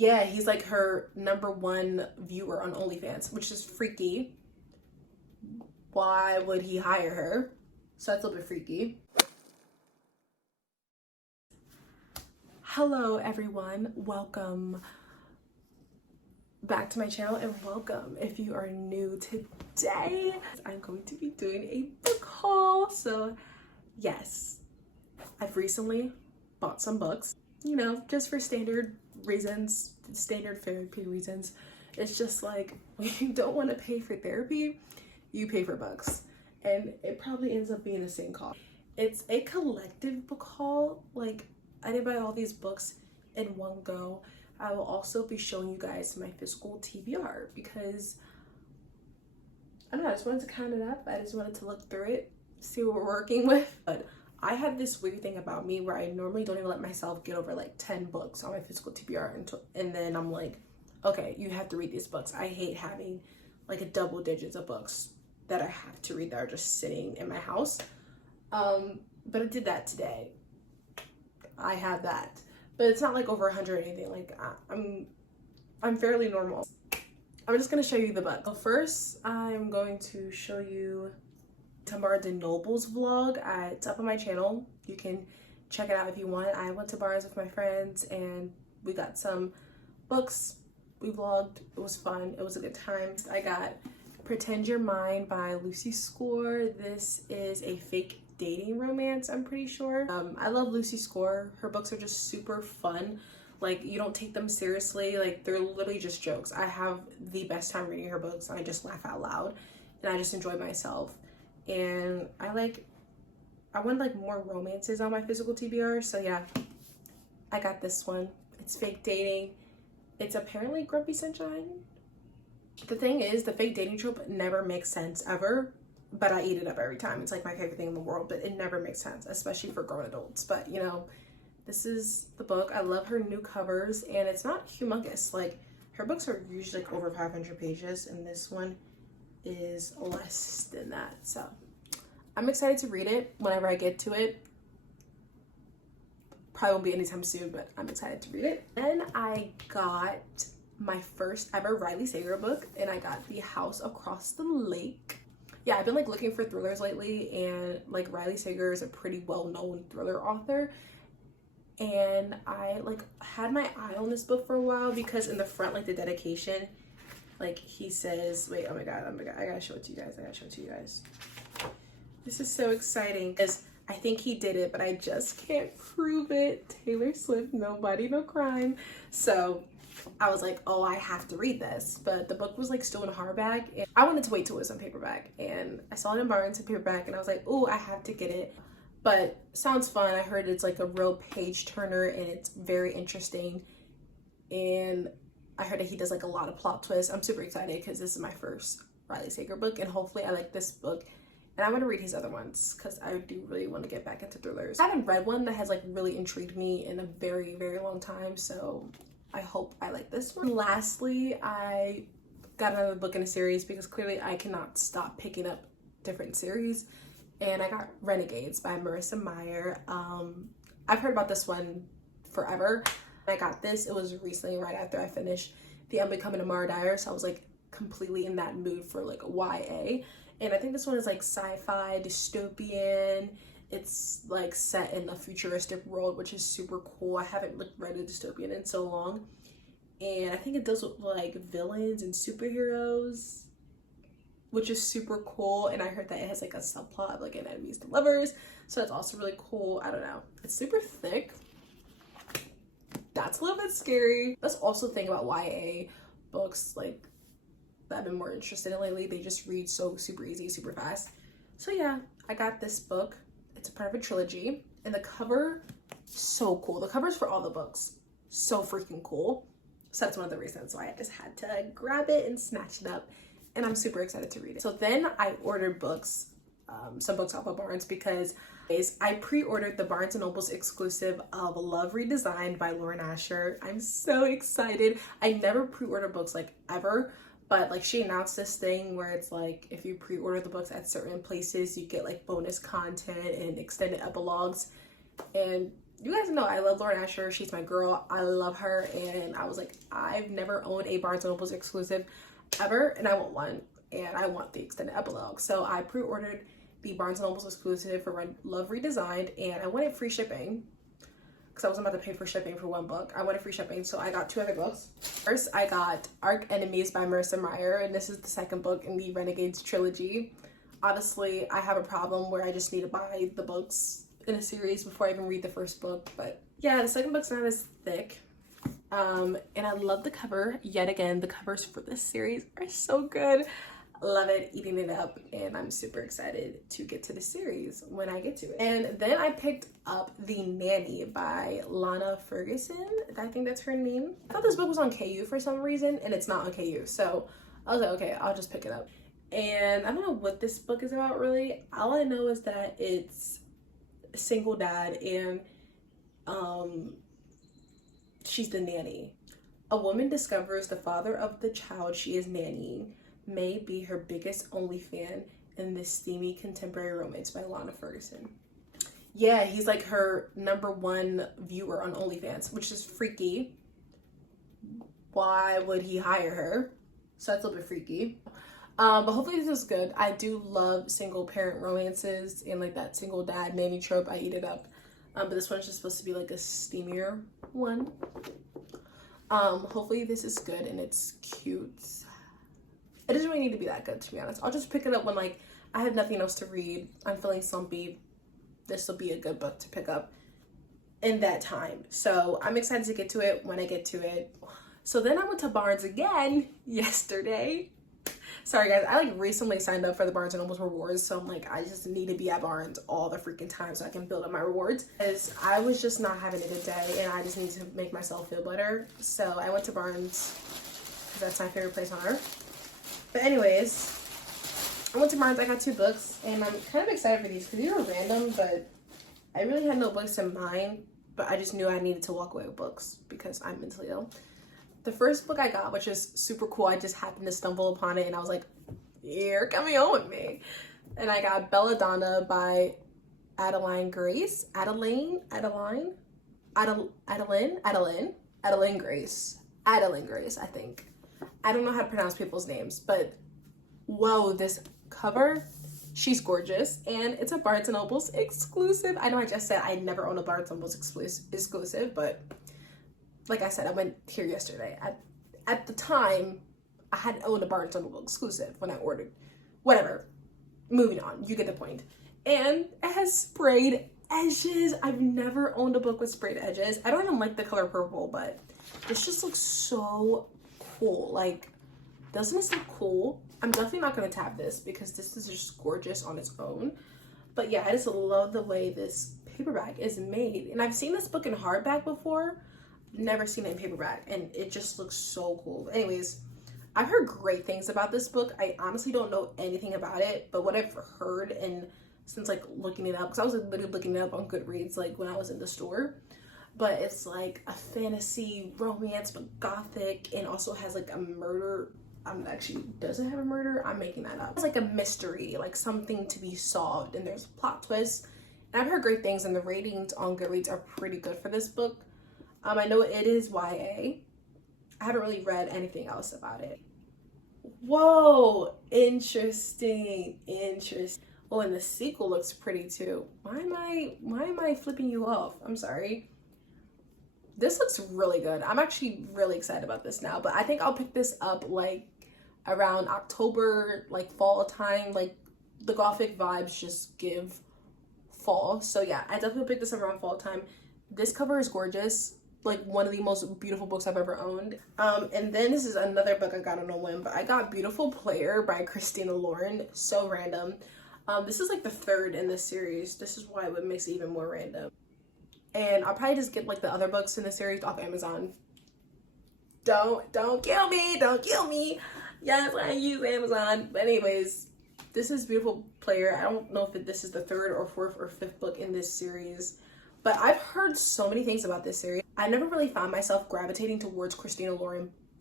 Yeah, he's like her #1 viewer on OnlyFans, which is freaky. Why would he hire her? So that's a little bit freaky. Hello everyone, welcome back to my channel, and welcome if you are new today. I'm going to be doing a book haul. So yes, I've recently bought some books, you know, just for standard reasons, standard therapy reasons. It's just like, when you don't want to pay for therapy, you pay for books, and it probably ends up being the same cost. It's a collective book haul. Like, I didn't buy all these books in one go. I will also be showing you guys my physical TBR because I don't know, I just wanted to count it up. I just wanted to look through it, see what we're working with. But I have this weird thing about me where I normally don't even let myself get over like 10 books on my physical TBR and then I'm like, okay, you have to read these books. I hate having like a double digits of books that I have to read that are just sitting in my house. But I did that today. I have that, but it's not like over 100 or anything. Like I'm fairly normal. I'm just gonna show you the book. So first, I'm going to show you Barnes & Noble's vlog. It's up on my channel. You can check it out if you want. I went to Barnes with my friends and we got some books. We vlogged. It was fun. It was a good time. I got Pretend You're Mine by Lucy Score. This is a fake dating romance, I'm pretty sure. I love Lucy Score. Her books are just super fun. Like, you don't take them seriously. Like, they're literally just jokes. I have the best time reading her books. I just laugh out loud and I just enjoy myself. And I want like more romances on my physical TBR. So yeah, I got this one. It's fake dating. It's apparently Grumpy Sunshine. The thing is, the fake dating trope never makes sense ever, but I eat it up every time. It's like my favorite thing in the world, but it never makes sense, especially for grown adults. But you know, this is the book. I love her new covers, and it's not humongous. Like, her books are usually like over 500 pages, and this one is less than that. So I'm excited to read it whenever I get to it. Probably won't be anytime soon, but I'm excited to read it. Then I got my first ever Riley Sager book, and I got The House Across the Lake. Yeah, I've been like looking for thrillers lately, and like Riley Sager is a pretty well-known thriller author, and I like had my eye on this book for a while because in the front, like the dedication, like he says, wait, oh my god, I gotta show it to you guys. This is so exciting because I think he did it, but I just can't prove it. Taylor Swift, nobody, no crime. So I was like, oh, I have to read this. But the book was like still in hardback, and I wanted to wait till it was on paperback, and I saw it in Barnes in paperback, and I was like, oh, I have to get it. But sounds fun. I heard it's like a real page turner and it's very interesting, and I heard that he does like a lot of plot twists. I'm super excited because this is my first Riley Sager book, and hopefully I like this book. And I'm going to read his other ones because I do really want to get back into thrillers. I haven't read one that has like really intrigued me in a very, very long time, so I hope I like this one. Lastly, I got another book in a series because clearly I cannot stop picking up different series, and I got Renegades by Marissa Meyer. I've heard about this one forever. I got this, it was recently right after I finished The Unbecoming of Mara Dyer, so I was like completely in that mood for like YA. And I think this one is like sci-fi, dystopian. It's like set in a futuristic world, which is super cool. I haven't like read a dystopian in so long. And I think it deals with like villains and superheroes, which is super cool. And I heard that it has like a subplot of like an enemies to lovers. So that's also really cool. I don't know. It's super thick. That's a little bit scary. That's also the thing about YA books, like, that I've been more interested in lately. They just read so super easy, super fast. So yeah, I got this book. It's a part of a trilogy, and the cover, so cool. The covers for all the books, so freaking cool. So that's one of the reasons why I just had to grab it and snatch it up, and I'm super excited to read it. So then I ordered books, some books off of Barnes, because I pre-ordered the Barnes & Noble's exclusive of Love Redesigned by Lauren Asher. I'm so excited. I never pre-order books like ever, but like she announced this thing where it's like if you pre-order the books at certain places, you get like bonus content and extended epilogues. And you guys know I love Lauren Asher. She's my girl. I love her. And I was like, I've never owned a Barnes & Noble's exclusive ever, and I want one. And I want the extended epilogue. So I pre-ordered the Barnes & Noble's exclusive for Love Redesigned, and I wanted free shipping because I wasn't about to pay for shipping for one book. I wanted free shipping, so I got 2 other books. First, I got Arch Enemies by Marissa Meyer, and this is the second book in the Renegades trilogy. Obviously, I have a problem where I just need to buy the books in a series before I even read the first book, but yeah, the second book's not as thick. And I love the cover. Yet again, the covers for this series are so good. Love it, eating it up, and I'm super excited to get to the series when I get to it. And then I picked up The Nanny by Lana Ferguson. I think that's her name. I thought this book was on KU for some reason, and it's not on KU, so I was like, okay, I'll just pick it up. And I don't know what this book is about really. All I know is that it's a single dad, and she's the nanny. A woman discovers the father of the child she is nannying may be her biggest only fan in this steamy contemporary romance by Lana Ferguson. Yeah, he's like her #1 viewer on OnlyFans, which is freaky. Why would he hire her? So that's a little bit freaky. But hopefully this is good. I do love single parent romances and like that single dad nanny trope. I eat it up. But this one's just supposed to be like a steamier one. Hopefully this is good and it's cute. It doesn't really need to be that good, to be honest. I'll just pick it up when like I have nothing else to read. I'm feeling slumpy. This will be a good book to pick up in that time. So I'm excited to get to it when I get to it. So then I went to Barnes again yesterday. Sorry guys, I like recently signed up for the Barnes & Noble's rewards, so I'm like, I just need to be at Barnes all the freaking time so I can build up my rewards. Because I was just not having a good day and I just need to make myself feel better. So I went to Barnes because that's my favorite place on earth. But anyways, I went to Barnes, I got 2 books, and I'm kind of excited for these because these were random, but I really had no books in mind, but I just knew I needed to walk away with books because I'm mentally ill. The first book I got, which is super cool, I just happened to stumble upon it and I was like, you're coming home with me. And I got Belladonna by Adeline Grace, Adeline Grace, I think. I don't know how to pronounce people's names, but whoa, this cover, she's gorgeous, and it's a Barnes & Noble's exclusive. I know I just said I never own a Barnes & Noble's exclusive, but like I said, I went here yesterday. At the time, I hadn't owned a Barnes & Noble exclusive when I ordered. Whatever. Moving on. You get the point. And it has sprayed edges. I've never owned a book with sprayed edges. I don't even like the color purple, but this just looks so cool. Like, doesn't this look cool? I'm definitely not going to tab this because this is just gorgeous on its own. But yeah, I just love the way this paperback is made. And I've seen this book in hardback before. Never seen it in paperback, and it just looks so cool. But anyways, I've heard great things about this book. I honestly don't know anything about it, but what I've heard, and since like looking it up, because I was literally looking it up on Goodreads like when I was in the store, but it's like a fantasy romance but gothic, and also has like a murder. Actually, does it have a murder? I'm making that up. It's like a mystery, like something to be solved, and there's a plot twist. And I've heard great things, and the ratings on Goodreads are pretty good for this book. I know it is YA. I haven't really read anything else about it. Whoa, interesting. Oh, and the sequel looks pretty too. Why am I flipping you off? I'm sorry. This looks really good. I'm actually really excited about this now, but I think I'll pick this up like around October, like fall time. Like the gothic vibes just give fall. So yeah, I definitely picked this up around fall time. This cover is gorgeous. Like one of the most beautiful books I've ever owned. And then this is another book I got on a whim, but I got Beautiful Player by Christina Lauren. So random. This is like the 3rd in this series. This is why it makes it even more random. And I'll probably just get like the other books in the series off Amazon. Don't kill me. Yes, I use Amazon. But anyways, this is Beautiful Player. I don't know if this is the 3rd or 4th or 5th book in this series, but I've heard so many things about this series. I never really found myself gravitating towards Christina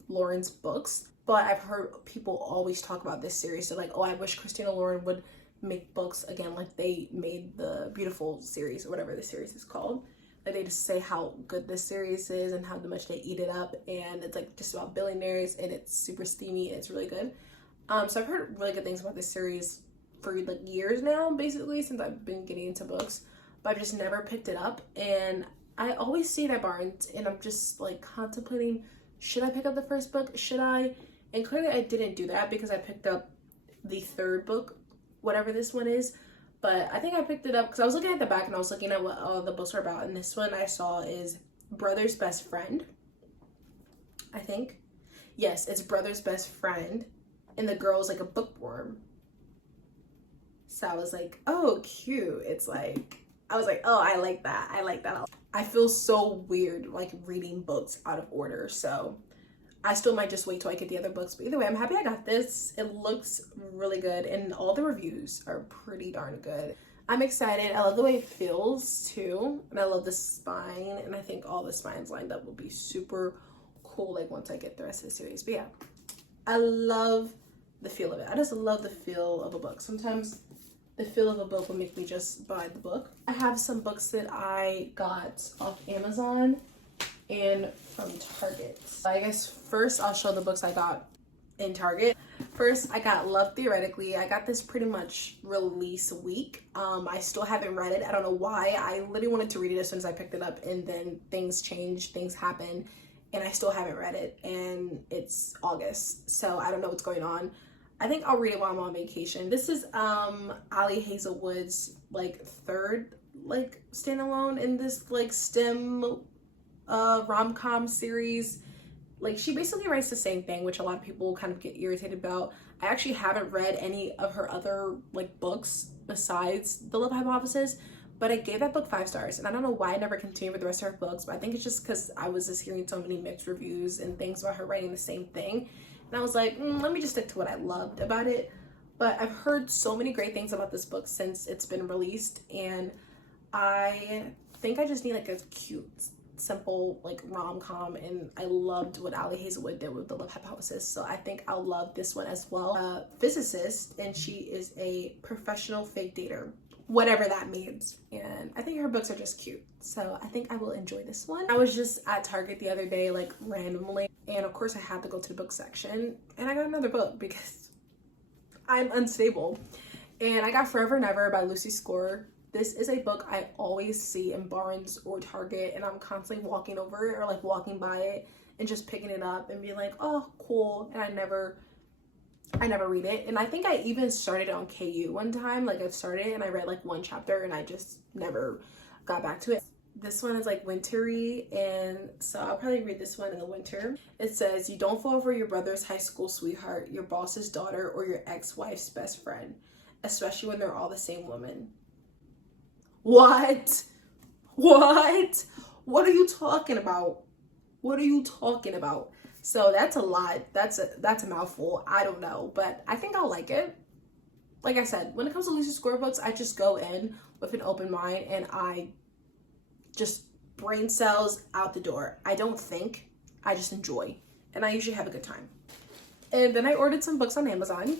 Lauren's books, but I've heard people always talk about this series. So like, oh, I wish Christina Lauren would make books again like they made the Beautiful series or whatever the series is called. Like, they just say how good this series is and how much they eat it up, and it's like just about billionaires, and it's super steamy and it's really good. So I've heard really good things about this series for like years now, basically, since I've been getting into books, but I've just never picked it up. And I always see it at Barnes, and I'm just like contemplating, should I pick up the first book? Should I? And clearly I didn't do that because I picked up the third book, whatever this one is. But I think I picked it up because I was looking at the back and I was looking at what all the books are about. And this one I saw is Brother's Best Friend, I think. Yes, it's Brother's Best Friend. And the girl's like a bookworm. So I was like, oh, cute. It's like, I was like, oh, I like that. I like that a lot. I feel so weird like reading books out of order. So I still might just wait till I get the other books. But either way, I'm happy I got this. It looks really good, and all the reviews are pretty darn good. I'm excited. I love the way it feels too. And I love the spine. And I think all the spines lined up will be super cool like once I get the rest of the series. But yeah, I love the feel of it. I just love the feel of a book. Sometimes the feel of a book will make me just buy the book. I have some books that I got off Amazon and from Target. I guess first I'll show the books I got in Target. First, I got Love Theoretically. I got this pretty much release week. I still haven't read it. I don't know why. I literally wanted to read it as soon as I picked it up, and then things changed, things happened, and I still haven't read it, and it's August, so I don't know what's going on. I think I'll read it while I'm on vacation. This is Ali Hazelwood's like third like standalone in this like STEM rom-com series. Like, she basically writes the same thing, which a lot of people kind of get irritated about. I actually haven't read any of her other like books besides The Love Hypothesis, but I gave that book 5 stars, and I don't know why I never continued with the rest of her books, but I think it's just because I was just hearing so many mixed reviews and things about her writing the same thing, and I was like, let me just stick to what I loved about it. But I've heard so many great things about this book since it's been released, and I think I just need like a cute, simple like rom-com, and I loved what Ali Hazelwood did with The Love Hypothesis, so I think I'll love this one as well. Physicist, and she is a professional fake dater, whatever that means, and I think her books are just cute, so I think I will enjoy this one. I was just at Target the other day like randomly, and of course I had to go to the book section, and I got another book because I'm unstable, and I got Forever and Ever by Lucy Score. This is a book I always see in Barnes or Target, and I'm constantly walking over it or like walking by it and just picking it up and being like, oh, cool. And I never read it. And I think I even started it on KU one time. Like, I started it and I read like 1 chapter and I just never got back to it. This one is like wintry, and so I'll probably read this one in the winter. It says, you don't fall for your brother's high school sweetheart, your boss's daughter, or your ex-wife's best friend, especially when they're all the same woman. What? What are you talking about? What are you talking about? So that's a lot. That's a mouthful. I don't know, but I think I'll like it. Like I said, when it comes to Lucy Score books, I just go in with an open mind and I just brain cells out the door. I don't think, I just enjoy, and I usually have a good time. And then I ordered some books on Amazon.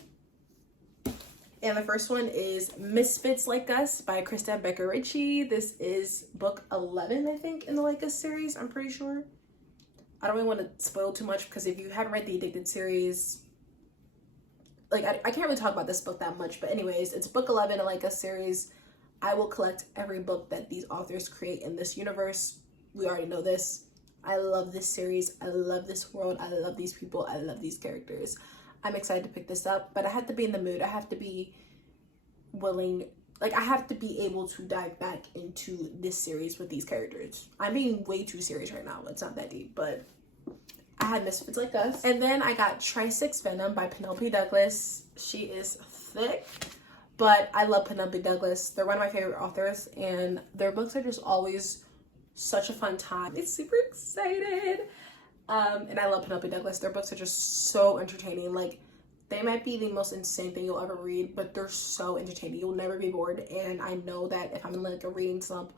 And the first one is Misfits Like Us by Krista Becker Ritchie. This is book 11, I think, in the Like Us series, I'm pretty sure. I don't really want to spoil too much because if you haven't read the Addicted series, like, I can't really talk about this book that much, but anyways, it's book 11 in Like Us series. I will collect every book that these authors create in this universe. We already know this. I love this series. I love this world. I love these people. I love these characters. I'm excited to pick this up, but I have to be in the mood. I have to be willing, like, I have to be able to dive back into this series with these characters. I'm being way too serious right now. It's not that deep, but I had Misfits Like Us. And then I got Tri-Six Venom by Penelope Douglas. She is thick, but I love Penelope Douglas. They're one of my favorite authors, and their books are just always such a fun time. It's super excited. And I love Penelope Douglas. Their books are just so entertaining. Like, they might be the most insane thing you'll ever read, but they're so entertaining. You'll never be bored. And I know that if I'm in like a reading slump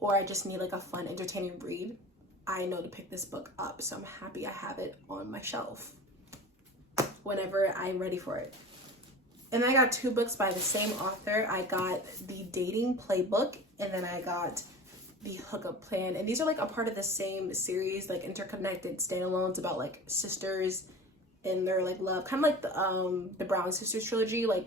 or I just need like a fun, entertaining read, I know to pick this book up. So I'm happy I have it on my shelf whenever I'm ready for it. And I got 2 books by the same author. I got the Dating Playbook, and then I got the hookup plan, and these are like a part of the same series, like interconnected standalones about like sisters and their like love, kind of like the Brown Sisters trilogy, like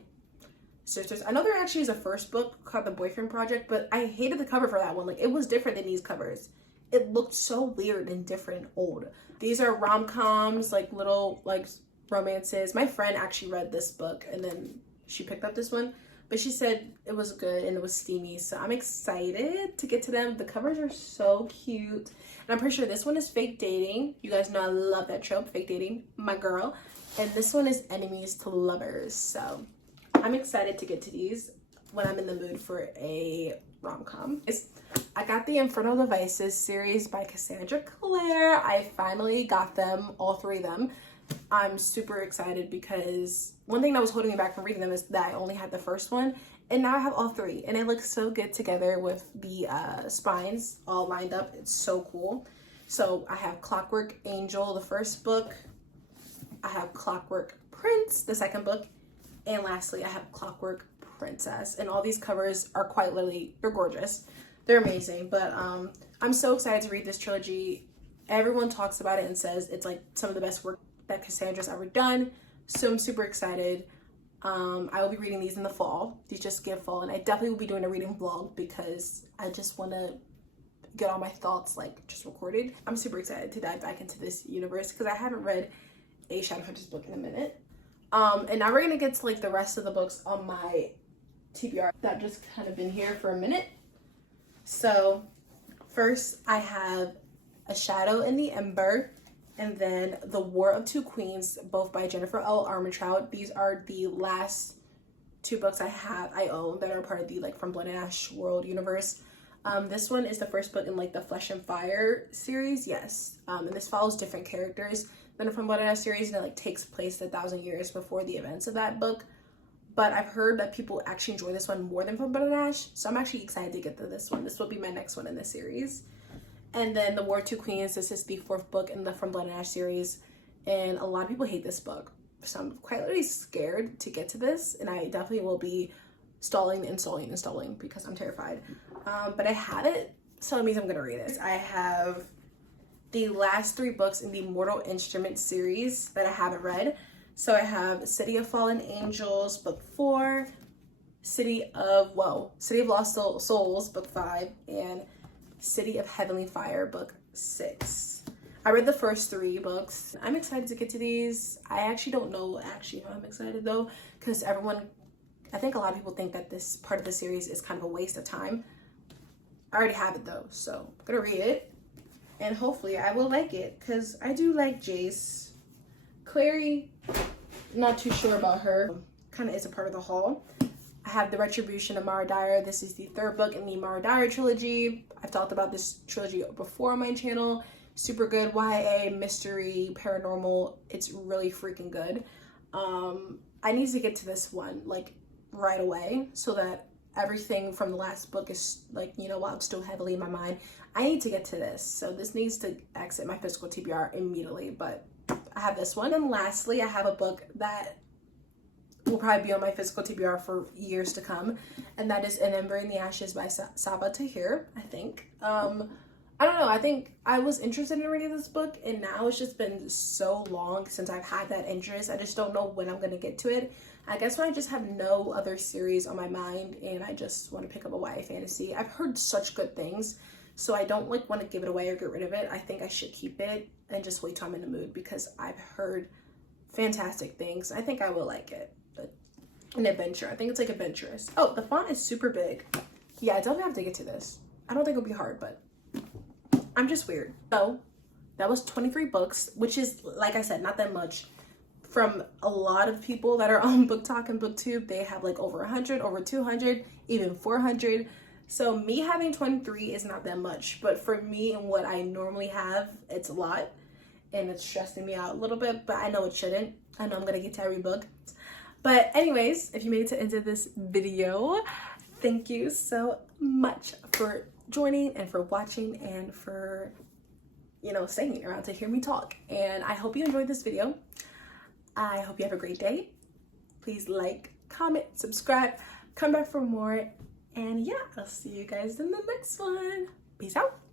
sisters. I know there actually is a first book called The Boyfriend Project, but I hated the cover for that one. Like, it was different than these covers. It looked so weird and different and old. These are rom-coms, like little like romances. My friend actually read this book and then she picked up this one, but she said it was good and it was steamy, so I'm excited to get to them. The covers are so cute, and I'm pretty sure this one is Fake Dating. You guys know I love that trope, fake dating, my girl. And this one is Enemies to Lovers, so I'm excited to get to these when I'm in the mood for a rom-com. I got the Infernal Devices series by Cassandra Clare. I finally got them, all three of them. I'm super excited because one thing that was holding me back from reading them is that I only had the first one, and now I have all three, and it looks so good together with the spines all lined up. It's so cool. So I have Clockwork Angel, the first book. I have Clockwork Prince, the second book. And lastly, I have Clockwork Princess. And all these covers are quite literally, they're gorgeous. They're amazing. But I'm so excited to read this trilogy. Everyone talks about it and says it's like some of the best work that Cassandra's ever done. So I'm super excited. I will be reading these in the fall. These just give fall. And I definitely will be doing a reading vlog because I just want to get all my thoughts like just recorded. I'm super excited to dive back into this universe because I haven't read a Shadowhunters book in a minute. And now we're gonna get to like the rest of the books on my TBR that just kind of been here for a minute. So first I have A Shadow in the Ember, and then The War of Two Queens, both by Jennifer L. Armentrout. These are the last two books I own that are part of the like From Blood and Ash world universe. This one is the first book in like the Flesh and Fire series, yes. And this follows different characters than the From Blood and Ash series, and it like takes place 1,000 years before the events of that book. But I've heard that people actually enjoy this one more than From Blood and Ash, so I'm actually excited to get to this one. This will be my next one in this series. And then The War of Two Queens, this is the fourth book in the From Blood and Ash series, and a lot of people hate this book. So I'm quite literally scared to get to this, and I definitely will be stalling because I'm terrified. But I have it, so it means I'm gonna read it. I have the last three books in the Mortal Instruments series that I haven't read. So I have City of Fallen Angels, book 4, City of Lost Souls, book 5, and City of Heavenly Fire, book 6. I read the first 3 books. I'm excited to get to these. I actually don't know if I'm excited though, because I think a lot of people think that this part of the series is kind of a waste of time. I already have it though, so I'm gonna read it, and hopefully I will like it, because I do like Jace. Clary, not too sure about her. Kind of is a part of the haul. I have the Retribution of Mara Dyer. This is the third book in the Mara Dyer trilogy. I've talked about this trilogy before on my channel. Super good YA, mystery, paranormal. It's really freaking good. I need to get to this one like right away so that everything from the last book is like, while it's still heavily in my mind, I need to get to this. So this needs to exit my physical TBR immediately, but I have this one. And lastly, I have a book that will probably be on my physical TBR for years to come, and that is An Ember in the Ashes by Sabaa Tahir, I think. I don't know, I think I was interested in reading this book, and now it's just been so long since I've had that interest. I just don't know when I'm gonna get to it. I guess when I just have no other series on my mind and I just want to pick up a YA fantasy. I've heard such good things, so I don't like want to give it away or get rid of it. I think I should keep it and just wait till I'm in the mood, because I've heard fantastic things. I think I will like it. But an adventure. I think it's like adventurous. Oh, the font is super big. Yeah, I definitely have to get to this. I don't think it'll be hard, but I'm just weird. So that was 23 books, which is, like I said, not that much. From a lot of people that are on Book Talk and BookTube, they have like over 100, over 200, even 400. So me having 23 is not that much, but for me and what I normally have, it's a lot, and it's stressing me out a little bit, but I know it shouldn't. I know I'm gonna get to every book. But anyways, if you made it to the end of this video, thank you so much for joining and for watching and for, staying around to hear me talk. And I hope you enjoyed this video. I hope you have a great day. Please like, comment, subscribe, come back for more. And yeah, I'll see you guys in the next one. Peace out.